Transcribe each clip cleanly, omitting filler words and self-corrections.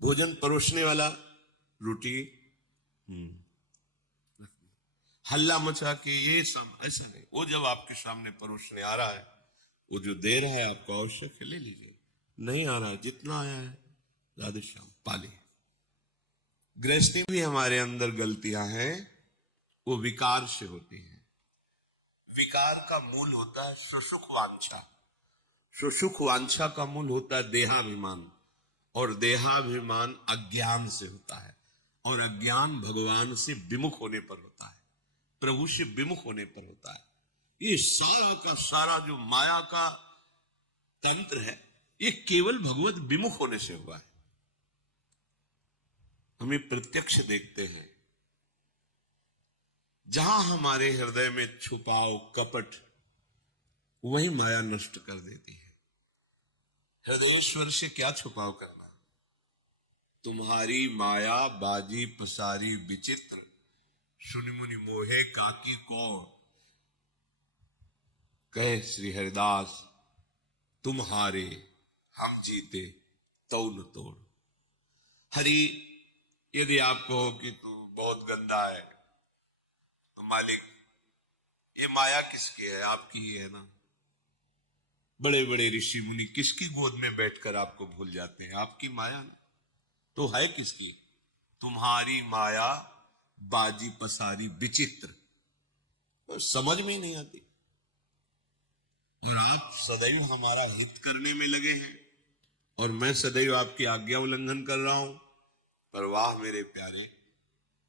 भोजन परोसने वाला रोटी हल्ला मचा के ये सब ऐसा नहीं। वो जब आपके सामने परोसने आ रहा है, वो जो दे रहा है आपको आवश्यक है ले लीजिए, नहीं आ रहा है जितना आया है राधे श्याम पाली। गृहस्थी भी हमारे अंदर गलतियां हैं, वो विकार से होती हैं। विकार का मूल होता है सुसुख वांछा, सुसुख वांछा का मूल होता है देहाभिमान, और देहाभिमान अज्ञान से होता है, और अज्ञान भगवान से विमुख होने पर होता है, प्रभु से विमुख होने पर होता है। ये सारा का सारा जो माया का तंत्र है, ये केवल भगवत विमुख होने से हुआ है। हमें प्रत्यक्ष देखते हैं, जहां हमारे हृदय में छुपाव कपट, वही माया नष्ट कर देती है। हृदयेश्वर से क्या छुपाव करना? तुम्हारी माया बाजी पसारी विचित्र, सुनि मुनि मोहे काकी कौन, कहे श्री हरिदास तुम्हारे हम जीते तौ न तोड़। हरि, यदि आप कहो कि तू बहुत गंदा है, तो मालिक ये माया किसकी है? आपकी ही है ना। बड़े बड़े ऋषि मुनि किसकी गोद में बैठकर आपको भूल जाते हैं? आपकी माया ना, तो है किसकी? तुम्हारी माया बाजी पसारी विचित्र, तो समझ में नहीं आती। और आप सदैव हमारा हित करने में लगे हैं, और मैं सदैव आपकी आज्ञा उल्लंघन कर रहा हूं। पर वाह मेरे प्यारे,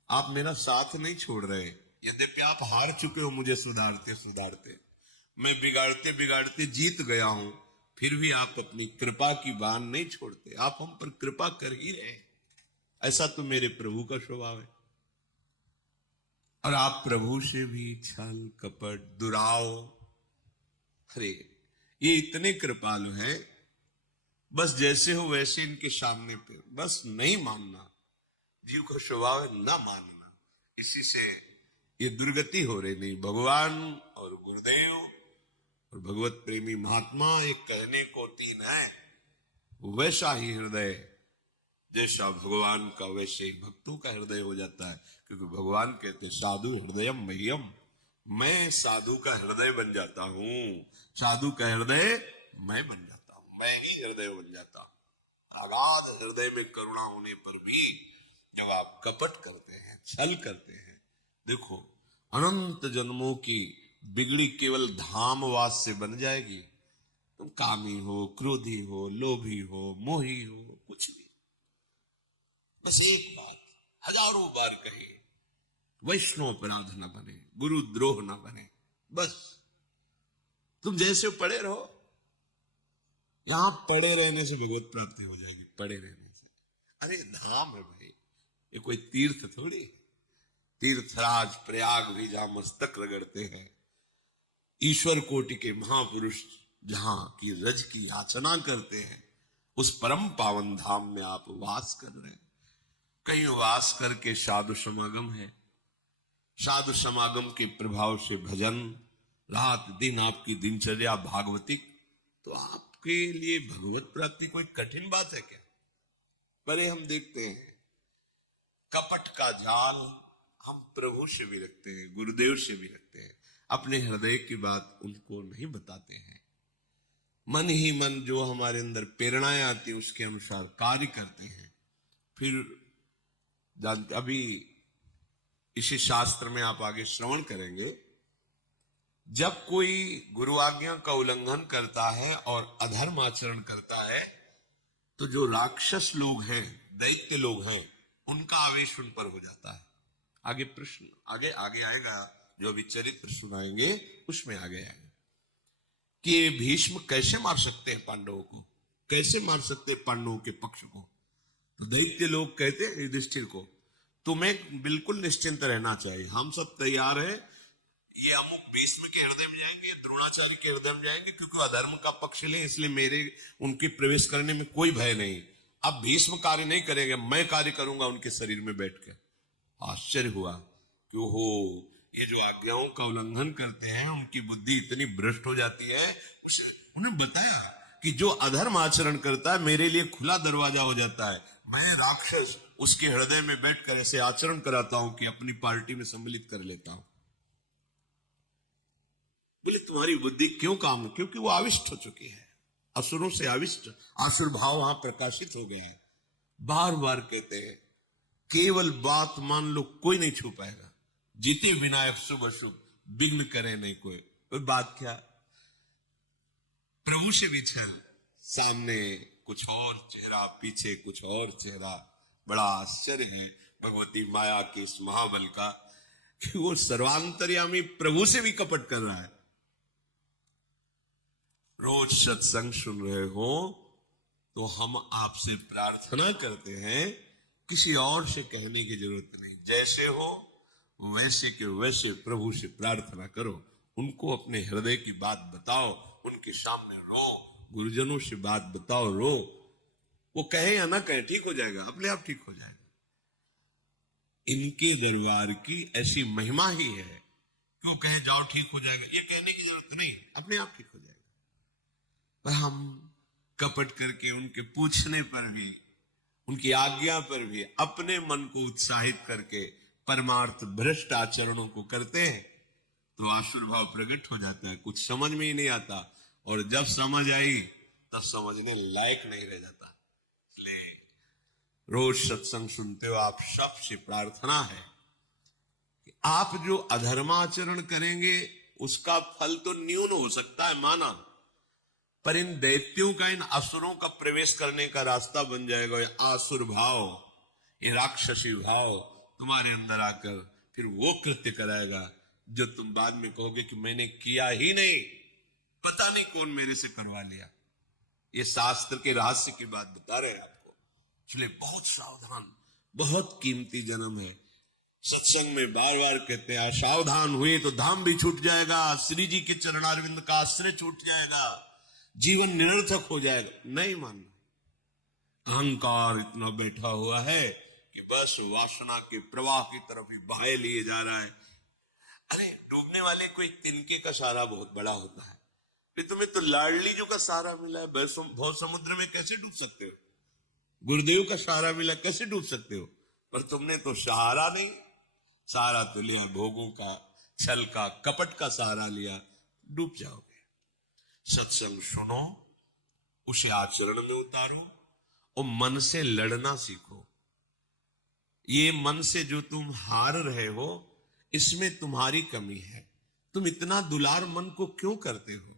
आप मेरा साथ नहीं छोड़ रहे। यद्यपि आप हार चुके हो मुझे सुधारते सुधारते, मैं बिगाड़ते बिगाड़ते जीत गया हूं, फिर भी आप अपनी कृपा की बान नहीं छोड़ते। आप हम पर कृपा कर ही रहे। ऐसा तो मेरे प्रभु का स्वभाव है। और आप प्रभु से भी छल कपट दुराव, अरे ये इतने कृपालु हैं, बस जैसे हो वैसे इनके सामने पे बस नहीं मानना। जीव का स्वभाव है ना मानना, इसी से ये दुर्गति हो रही। नहीं, भगवान और गुरुदेव और भगवत प्रेमी महात्मा एक कहने को तीन है, वैसा ही हृदय जैसा भगवान का वैसे ही भक्तों का हृदय हो जाता है। क्योंकि भगवान कहते साधु हृदयम मह्यम, मैं साधु का हृदय बन जाता हूं। साधु का हृदय मैं बन जाता हूं, मैं ही हृदय बन जाता हूं। अगाध हृदय में करुणा होने पर भी जब आप कपट करते हैं, छल करते हैं, देखो अनंत जन्मों की बिगड़ी केवल धामवास से बन जाएगी। तुम कामी हो, क्रोधी हो, लोभी हो, मोही हो, कुछ भी, बस एक बात हजारों बार कही, वैष्णव अपराध न बने, गुरु द्रोह न बने। बस तुम जैसे पड़े रहो, यहां पड़े रहने से भगवत प्राप्ति हो जाएगी। पड़े रहने से, अरे धाम है भाई, ये कोई तीर्थ थोड़ी। तीर्थराज प्रयाग भी जहां मस्तक रगड़ते हैं, ईश्वर कोटि के महापुरुष जहां की रज की याचना करते हैं, उस परम पावन धाम में आप वास कर रहे हैं। कहीं वास करके साधु समागम है, साधु समागम के प्रभाव से भजन, रात दिन आपकी दिनचर्या भागवतिक, तो आपके लिए भगवत प्राप्ति कोई कठिन बात है क्या? परे हम देखते हैं कपट का जाल हम प्रभु से भी रखते हैं, गुरुदेव से भी रखते हैं, अपने हृदय की बात उनको नहीं बताते हैं। मन ही मन जो हमारे अंदर प्रेरणाएं आती है उसके अनुसार कार्य करते हैं। फिर जानते, अभी इसी शास्त्र में आप आगे श्रवण करेंगे, जब कोई गुरु आज्ञा का उल्लंघन करता है और अधर्म आचरण करता है, तो जो राक्षस लोग हैं, दैत्य लोग हैं, उनका आवेश उन पर हो जाता है। आगे प्रश्न आगे आगे आएगा, जो अभी चरित्र सुनाएंगे उसमें आगे आएगा कि ये भीष्म कैसे मार सकते हैं पांडवों को, कैसे मार सकते हैं पांडवों के पक्ष को। तो दैत्य लोग कहते हैं युधिष्ठिर को, तुम्हें बिल्कुल निश्चिंत रहना चाहिए, हम सब तैयार हैं। ये अमुक भीष्म के हृदय में जाएंगे, द्रोणाचार्य के हृदय में जाएंगे, क्योंकि अधर्म का पक्ष ले, इसलिए मेरे उनके प्रवेश करने में कोई भय नहीं। अब भीष्म कार्य नहीं करेंगे, मैं कार्य करूंगा उनके शरीर में बैठ के। आश्चर्य हुआ कि हो, ये जो आज्ञाओं का उल्लंघन करते हैं उनकी बुद्धि इतनी भ्रष्ट हो जाती है। उन्हें बताया कि जो अधर्म आचरण करता है मेरे लिए खुला दरवाजा हो जाता है। मैं राक्षस उसके हृदय में बैठकर ऐसे आचरण कराता हूं कि अपनी पार्टी में सम्मिलित कर लेता हूं। बोले तुम्हारी बुद्धि क्यों काम, क्योंकि वो आविष्ट हो चुकी है, असुरों से आविष्ट, आसुर भाव वहां प्रकाशित हो गया है। बार बार कहते हैं केवल बात मान लो, कोई नहीं छू पाएगा। जीते विनायक शुभ अशुभ, विघ्न करे नहीं कोई। बात क्या, प्रभु से विछल, सामने कुछ और चेहरा, पीछे कुछ और चेहरा। बड़ा आश्चर्य है भगवती माया के इस महाबल का कि वो सर्वांतर्यामी प्रभु से भी कपट कर रहा है। रोज सत्संग सुन रहे हो तो हम आपसे प्रार्थना करते हैं, किसी और से कहने की जरूरत नहीं। जैसे हो वैसे के वैसे प्रभु से प्रार्थना करो, उनको अपने हृदय की बात बताओ, उनके सामने रो, गुरुजनों से बात बताओ, रो। वो कहे या ना कहे ठीक हो जाएगा, अपने आप ठीक हो जाएगा। इनके दरबार की ऐसी महिमा ही है कि वो कहे जाओ ठीक हो जाएगा, ये कहने की जरूरत नहीं, अपने आप ठीक हो जाएगा। पर हम कपट करके उनके पूछने पर भी, उनकी आज्ञा पर भी अपने मन को उत्साहित करके परमार्थ भ्रष्ट आचरणों को करते हैं तो आसुर भाव प्रकट हो जाता है, कुछ समझ में ही नहीं आता। और जब समझ आई तब समझने लायक नहीं रह जाता। इसलिए रोज सत्संग सुनते हो आप सबसे प्रार्थना है कि आप जो अधर्माचरण करेंगे उसका फल तो न्यून हो सकता है माना, पर इन दैत्यों का, इन असुरों का प्रवेश करने का रास्ता बन जाएगा। ये आसुर भाव, ये राक्षसी भाव तुम्हारे अंदर आकर फिर वो कृत्य कराएगा जो तुम बाद में कहोगे कि मैंने किया ही नहीं, पता नहीं कौन मेरे से करवा लिया। ये शास्त्र के रहस्य की बात बता रहे हैं आपको। इसलिए बहुत सावधान, बहुत कीमती जन्म है। सत्संग में बार बार कहते हैं सावधान हुए तो धाम भी छूट जाएगा, श्री जी के चरणारविंद का आश्रय छूट जाएगा, जीवन निरर्थक हो जाएगा। नहीं मानना। अहंकार इतना बैठा हुआ है कि बस वासना के प्रवाह की तरफ ही बहाए लिए जा रहा है। अरे डूबने वाले को एक तिनके का सहारा बहुत बड़ा होता है। तुम्हें तो लाडली जो का सहारा मिला है, बहुत समुद्र में कैसे डूब सकते हो? गुरुदेव का सहारा मिला, कैसे डूब सकते हो? पर तुमने तो सहारा नहीं, सहारा तो लिया भोगों का, छल का, कपट का सहारा लिया, डूब जाओगे। सत्संग सुनो, उसे आचरण में उतारो और मन से लड़ना सीखो। ये मन से जो तुम हार रहे हो, इसमें तुम्हारी कमी है। तुम इतना दुलार मन को क्यों करते हो?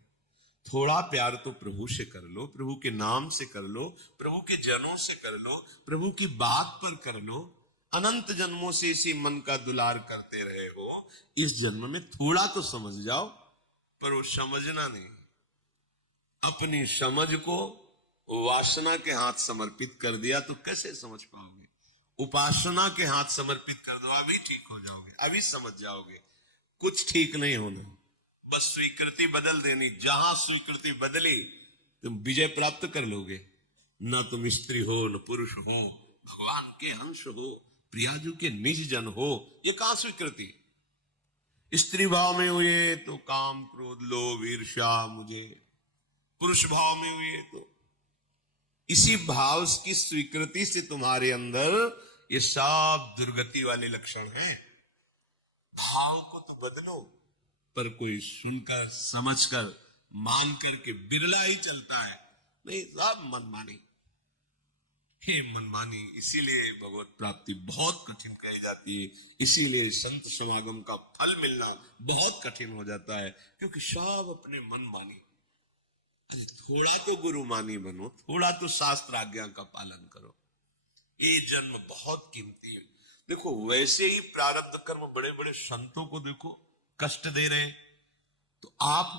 थोड़ा प्यार तो प्रभु से कर लो, प्रभु के नाम से कर लो, प्रभु के जनों से कर लो, प्रभु की बात पर कर लो। अनंत जन्मों से इसी मन का दुलार करते रहे हो, इस जन्म में थोड़ा तो समझ जाओ। पर वो समझना नहीं, अपनी समझ को वासना के हाथ समर्पित कर दिया तो कैसे समझ पाओगे? उपासना के हाथ समर्पित कर दो, अभी ठीक हो जाओगे, अभी समझ जाओगे। कुछ ठीक नहीं होना, बस स्वीकृति बदल देनी। जहां स्वीकृति बदली तुम विजय प्राप्त कर लोगे। ना तुम स्त्री हो, न पुरुष हो, भगवान के अंश हो, प्रियाजू के निज जन हो, ये कहां स्वीकृति? स्त्री भाव में हुए तो काम, क्रोध, लोभ, ईर्ष्या मुझे, पुरुष भाव में हुए तो इसी भाव की स्वीकृति से तुम्हारे अंदर ये सब दुर्गति वाले लक्षण हैं। भाव को तो बदलो, पर कोई सुनकर, समझकर, मान करके बिरला ही चलता है। नहीं, सब मनमानी, हे मनमानी। इसीलिए भगवत प्राप्ति बहुत कठिन कही जाती है, इसीलिए संत समागम का फल मिलना बहुत कठिन हो जाता है, क्योंकि सब अपने मनमानी। थोड़ा तो गुरुमानी बनो, थोड़ा तो शास्त्र आज्ञा का पालन करो। ये जन्म बहुत कीमती है। देखो वैसे ही प्रारब्ध कर्म बड़े बड़े संतों को देखो कष्ट दे रहे हैं, तो आप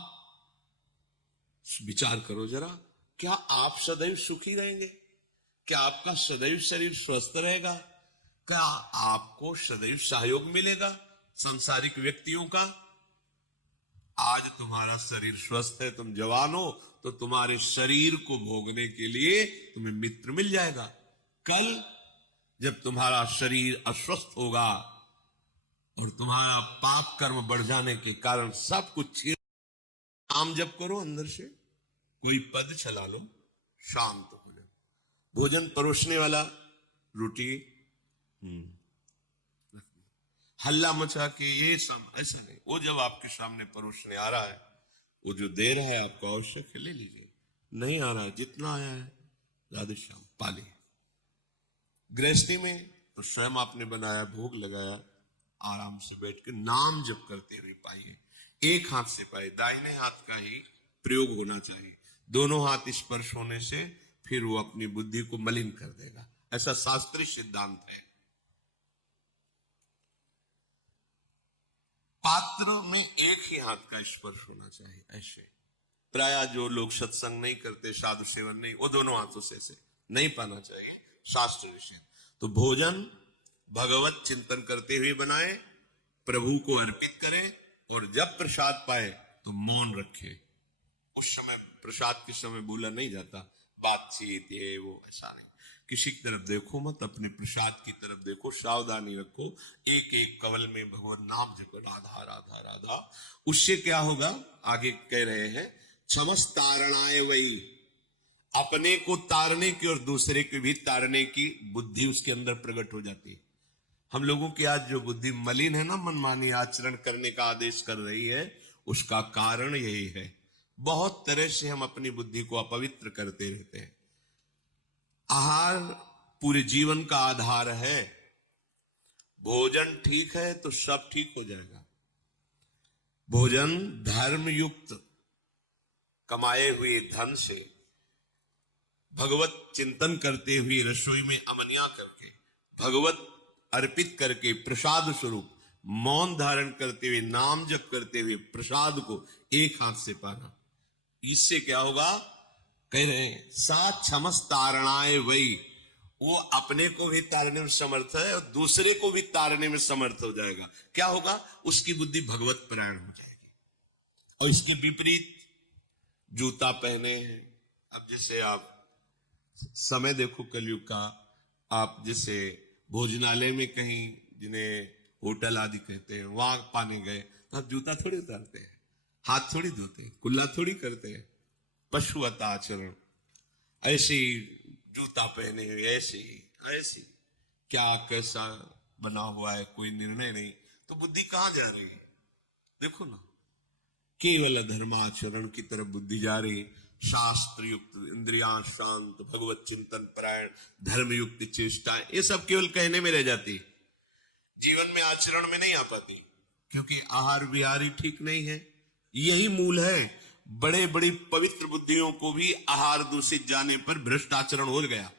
विचार करो जरा, क्या आप सदैव सुखी रहेंगे? क्या आपका सदैव शरीर स्वस्थ रहेगा? क्या आपको सदैव सहयोग मिलेगा सांसारिक व्यक्तियों का? आज तुम्हारा शरीर स्वस्थ है, तुम जवान हो, तो तुम्हारे शरीर को भोगने के लिए तुम्हें मित्र मिल जाएगा। कल जब तुम्हारा शरीर अस्वस्थ होगा और तुम्हारा पाप कर्म बढ़ जाने के कारण सब कुछ छीन, नाम जप करो अंदर से, कोई पद चला लो, शांत हो जाओ। भोजन परोसने वाला रोटी हल्ला मचा के ये सब ऐसा नहीं। वो जब आपके सामने परोसने आ रहा है, वो जो दे रहा है आपको आवश्यक है ले लीजिए, नहीं आ रहा है जितना आया है राधे श्याम पाले। गृहस्थी में तो स्वयं आपने बनाया, भोग लगाया, आराम से बैठ के नाम जप करते हुए पाइए। एक हाथ से पाए, दाहिने हाथ का ही प्रयोग होना चाहिए। दोनों हाथ स्पर्श होने से फिर वो अपनी बुद्धि को मलिन कर देगा, ऐसा शास्त्रीय सिद्धांत है। पात्र में एक ही हाथ का स्पर्श होना चाहिए। ऐसे प्राय जो लोग सत्संग नहीं करते, साधु सेवन नहीं, वो दोनों हाथों से ऐसे नहीं पाना चाहिए, शास्त्र विषय। तो भोजन भगवत चिंतन करते हुए बनाए, प्रभु को अर्पित करें, और जब प्रसाद पाए तो मौन रखे। उस समय प्रसाद के समय बोला नहीं जाता, बातचीत ये वो ऐसा नहीं। किसी की तरफ देखो मत, अपने प्रसाद की तरफ देखो, सावधानी रखो, एक एक कवल में भगवान नाम जपो, राधा राधा राधा। उससे क्या होगा, आगे कह रहे हैं, क्षमस तारणाय वही, अपने को तारने की और दूसरे को भी तारने की बुद्धि उसके अंदर प्रकट हो जाती है। हम लोगों की आज जो बुद्धि मलिन है ना, मनमानी आचरण करने का आदेश कर रही है, उसका कारण यही है। बहुत तरह से हम अपनी बुद्धि को अपवित्र करते रहते हैं। आहार पूरे जीवन का आधार है। भोजन ठीक है तो सब ठीक हो जाएगा। भोजन धर्म युक्त कमाए हुए धन से भगवत चिंतन करते हुए, रसोई में अमनिया करके, भगवत अर्पित करके, प्रसाद स्वरूप मौन धारण करते हुए, नाम जप करते हुए प्रसाद को एक हाथ से पाना। इससे क्या होगा, कह रहे हैं सा क्षमस तारणाए वही, वो अपने को भी तारने में समर्थ है और दूसरे को भी तारने में समर्थ हो जाएगा। क्या होगा, उसकी बुद्धि भगवत परायण हो जाएगी। और इसके विपरीत जूता पहने हैं, अब जैसे आप समय देखो कलयुग का, आप जैसे भोजनालय में कहीं, जिन्हें होटल आदि कहते हैं, वहां पाने गए तो आप जूता थोड़ी उतारते हैं, हाथ थोड़ी धोते हैं, कुल्ला थोड़ी करते हैं, पशुवत आचरण। ऐसे जूता पहने हुए, ऐसी क्या कैसा बना हुआ है, कोई निर्णय नहीं, तो बुद्धि कहां जा रही है, देखो ना। केवल धर्माचरण की तरफ बुद्धि जा रही, शास्त्र युक्त, इंद्रियां शांत, भगवत चिंतन परायण, धर्म युक्त चेष्टाएं, ये सब केवल कहने में रह जाती, जीवन में आचरण में नहीं आ पाती, क्योंकि आहार विहार ही ठीक नहीं है। यही मूल है। बड़े बड़ी पवित्र बुद्धियों को भी आहार दूषित जाने पर भ्रष्ट आचरण हो गया।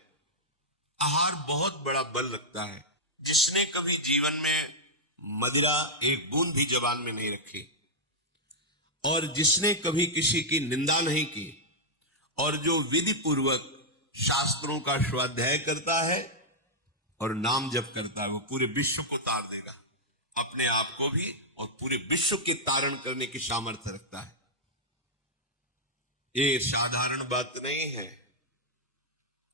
आहार बहुत बड़ा बल रखता है। जिसने कभी जीवन में मदिरा एक बूंद भी जबान में नहीं रखी, और जिसने कभी किसी की निंदा नहीं की, और जो विधि पूर्वक शास्त्रों का स्वाध्याय करता है और नाम जप करता है, वो पूरे विश्व को तार देगा, अपने आप को भी और पूरे विश्व के तारण करने की सामर्थ्य रखता है। ये साधारण बात नहीं है।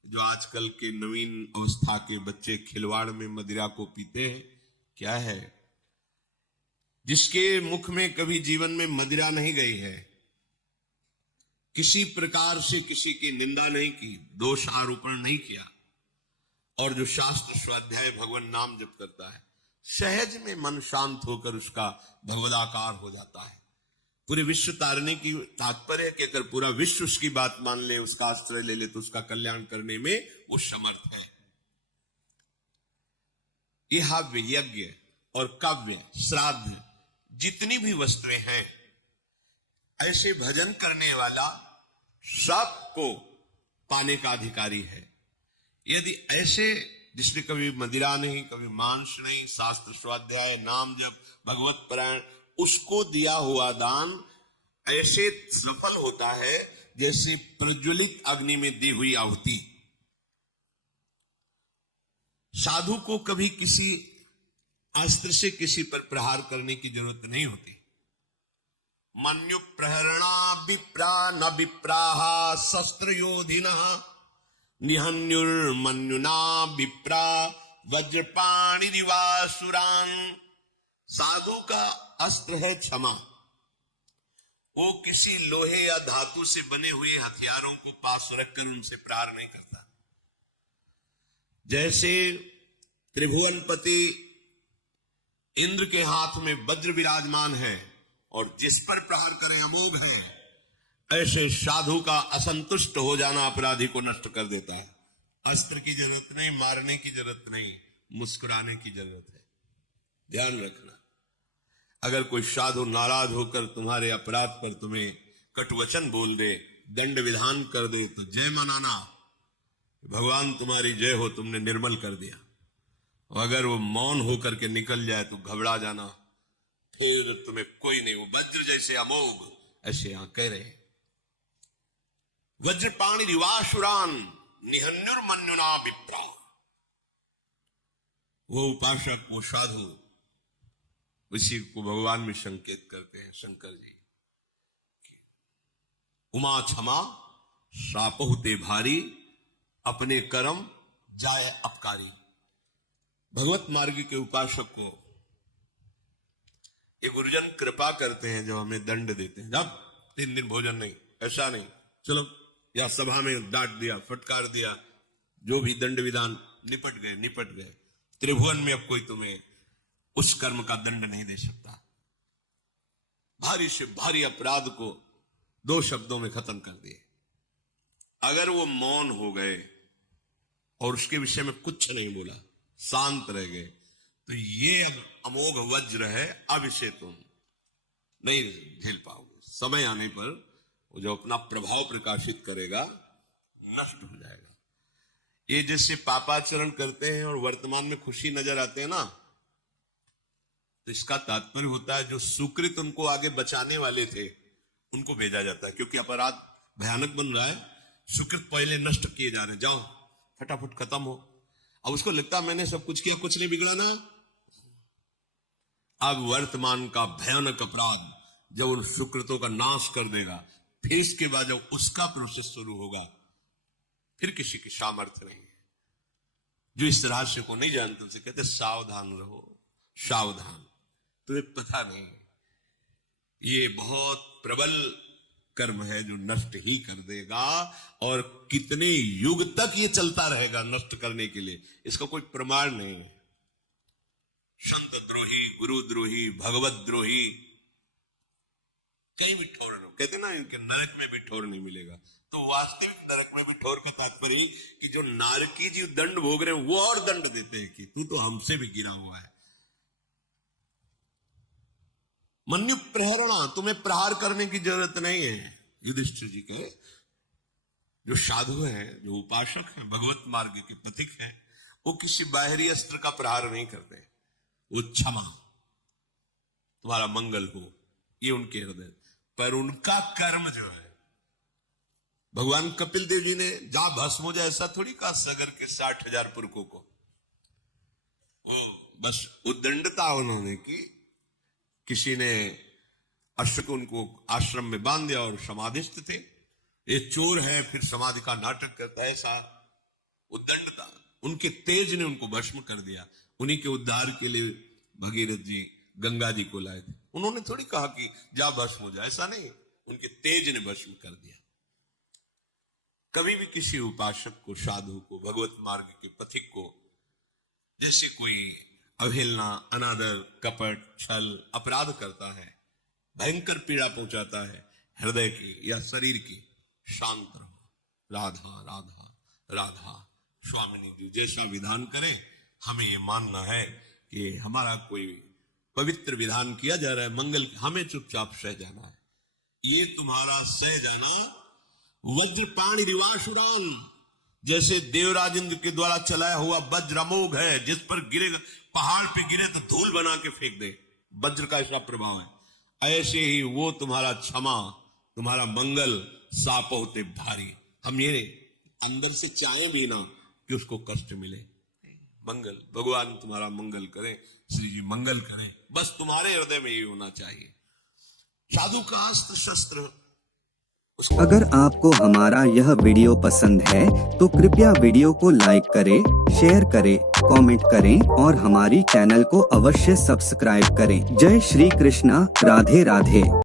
जो आजकल के नवीन अवस्था के बच्चे खिलवाड़ में मदिरा को पीते हैं, क्या है, जिसके मुख में कभी जीवन में मदिरा नहीं गई है, किसी प्रकार से किसी की निंदा नहीं की, दोष आरोपण नहीं किया, और जो शास्त्र स्वाध्याय भगवान नाम जप करता है, सहज में मन शांत होकर उसका भगवदाकार हो जाता है। पूरे विश्व तारने की तात्पर्य है कि अगर पूरा विश्व उसकी बात मान ले, उसका आश्रय ले ले, तो उसका कल्याण करने में वो समर्थ है। यह हव्य, यज्ञ और काव्य, श्राद्ध, जितनी भी वस्तुएं हैं, ऐसे भजन करने वाला सबको पाने का अधिकारी है। यदि ऐसे जिसने कभी मदिरा नहीं, कभी मांस नहीं, शास्त्र स्वाध्याय, नाम जप, भगवत परायण, उसको दिया हुआ दान ऐसे सफल होता है जैसे प्रज्वलित अग्नि में दी हुई आहुति। साधु को कभी किसी अस्त्र से किसी पर प्रहार करने की जरूरत नहीं होती। मन्यु प्रहरणा विप्रा न विप्राहा शस्त्र योधिना निहन्युर्मन्युना विप्रा वज्रपाणि दिवासुरान। साधु का अस्त्र है क्षमा, वो किसी लोहे या धातु से बने हुए हथियारों को पास रखकर उनसे प्रहार नहीं करता। जैसे त्रिभुवनपति इंद्र के हाथ में वज्र विराजमान है और जिस पर प्रहार करें अमोघ है, ऐसे साधु का असंतुष्ट हो जाना अपराधी को नष्ट कर देता है। अस्त्र की जरूरत नहीं, मारने की जरूरत नहीं, मुस्कुराने की जरूरत है। ध्यान रखना, अगर कोई साधु नाराज होकर तुम्हारे अपराध पर तुम्हें कटुवचन बोल दे, दंड विधान कर दे, तो जय मनाना, भगवान तुम्हारी जय हो, तुमने निर्मल कर दिया। और अगर वो मौन होकर के निकल जाए तो घबरा जाना, फिर तुम्हें कोई नहीं, वो वज्र जैसे अमोघ, ऐसे यहां कह रहे। वज्रपाणि रिवासुरान निहन्युर्मन्युना विप्रा। वो उपासक, वो साधु, इसी को भगवान में संकेत करते हैं शंकर जी। उमा क्षमा शापहुते भारी, अपने कर्म जाए अपकारी। भगवत मार्ग के उपासक को ये गुरुजन कृपा करते हैं, जब हमें दंड देते हैं, जब 3 दिन भोजन नहीं, ऐसा नहीं, चलो या सभा में डांट दिया, फटकार दिया, जो भी दंड विधान, निपट गए। त्रिभुवन में अब कोई तुम्हें उस कर्म का दंड नहीं दे सकता। भारी से भारी अपराध को 2 शब्दों में खत्म कर दिए। अगर वो मौन हो गए और उसके विषय में कुछ नहीं बोला, शांत रह गए, तो ये अब अमोघ वज्र है, अब इसे तुम नहीं झेल पाओगे। समय आने पर वो जो अपना प्रभाव प्रकाशित करेगा, नष्ट हो जाएगा। ये जैसे पापाचरण करते हैं और वर्तमान में खुशी नजर आते हैं ना, तो इसका तात्पर्य होता है जो सुकृत उनको आगे बचाने वाले थे, उनको भेजा जाता है, क्योंकि अपराध भयानक बन रहा है, सुकृत पहले नष्ट किए जा रहे हैं, जाओ फटाफट खत्म हो। अब उसको लगता मैंने सब कुछ किया, कुछ नहीं बिगड़ा ना। अब वर्तमान का भयानक अपराध जब उन सुकृतों का नाश कर देगा, फिर इसके बाद जब उसका प्रोसेस शुरू होगा, फिर किसी की सामर्थ्य नहीं है। जो इस रहस्य को नहीं जानते उनसे कहते सावधान रहो, सावधान, तुम्हें पता नहीं, ये बहुत प्रबल कर्म है जो नष्ट ही कर देगा, और कितने युग तक ये चलता रहेगा नष्ट करने के लिए, इसका कोई प्रमाण नहीं है। संत द्रोही, गुरु द्रोही, भगवत द्रोही कहीं भी ठोर नहीं, कहते ना इनके नरक में भी ठोर नहीं मिलेगा। तो वास्तविक नरक में भी ठोर का तात्पर्य कि जो नारकी जी दंड भोग रहे हैं, वो और दंड देते हैं कि तू तो हमसे भी गिरा हुआ है। मन्यु प्रहरणा, तुम्हें प्रहार करने की जरूरत नहीं है। युधिष्ठिर जी कहे, जो साधु है, जो उपासक है, भगवत मार्ग के पथिक है, वो किसी बाहरी अस्त्र का प्रहार नहीं करते। वो क्षमा, तुम्हारा मंगल हो, ये उनके हृदय। पर उनका कर्म जो है, भगवान कपिल देव जी ने जा भस्म हो जाए ऐसा थोड़ी कहा सगर के 60,000 पुरखों को। वो बस उद्दंडता उन्होंने की, किसी ने अश्व को उनको आश्रम में बांध दिया और समाधिस्थ थे। ये चोर है फिर समाधि का नाटक करता है, ऐसा उद्दंडता, उनके तेज ने उनको भस्म कर दिया। उन्हीं के उद्धार के लिए भगीरथ जी गंगा जी को लाए थे। उन्होंने थोड़ी कहा कि जा भस्म हो जाए, ऐसा नहीं, उनके तेज ने भस्म कर दिया। कभी भी किसी उपासक को, साधु को, भगवत मार्ग के पथिक को जैसे कोई अवहेलना, अनादर, कपट, छल, अपराध करता है, भयंकर पीड़ा पहुंचाता है हृदय की या शरीर की, शांत रहो। राधा राधा राधा, स्वामिनी जी जैसा विधान करें, हमें ये मानना है कि हमारा कोई पवित्र विधान किया जा रहा है, मंगल, हमें चुपचाप सह जाना है। ये तुम्हारा सह जाना वज्रपाणि रिवासुरान, जैसे देवराज इंद्र के द्वारा चलाया हुआ वज्र अमोघ है, जिस पर गिरे, पहाड़ पे गिरे तो धूल बना के फेंक दे, वज्र का ऐसा प्रभाव है। ऐसे ही वो तुम्हारा क्षमा, तुम्हारा मंगल साप होते भारी। हम ये अंदर से चाहें भी ना कि उसको कष्ट मिले। मंगल, भगवान तुम्हारा मंगल करें, श्री जी मंगल करें, बस तुम्हारे हृदय में ये होना चाहिए। साधु का अस्त्र शस्त्र। अगर आपको हमारा यह वीडियो पसंद है तो कृपया वीडियो को लाइक करें, शेयर करें, कमेंट करें और हमारी चैनल को अवश्य सब्सक्राइब करें। जय श्री कृष्णा, राधे राधे।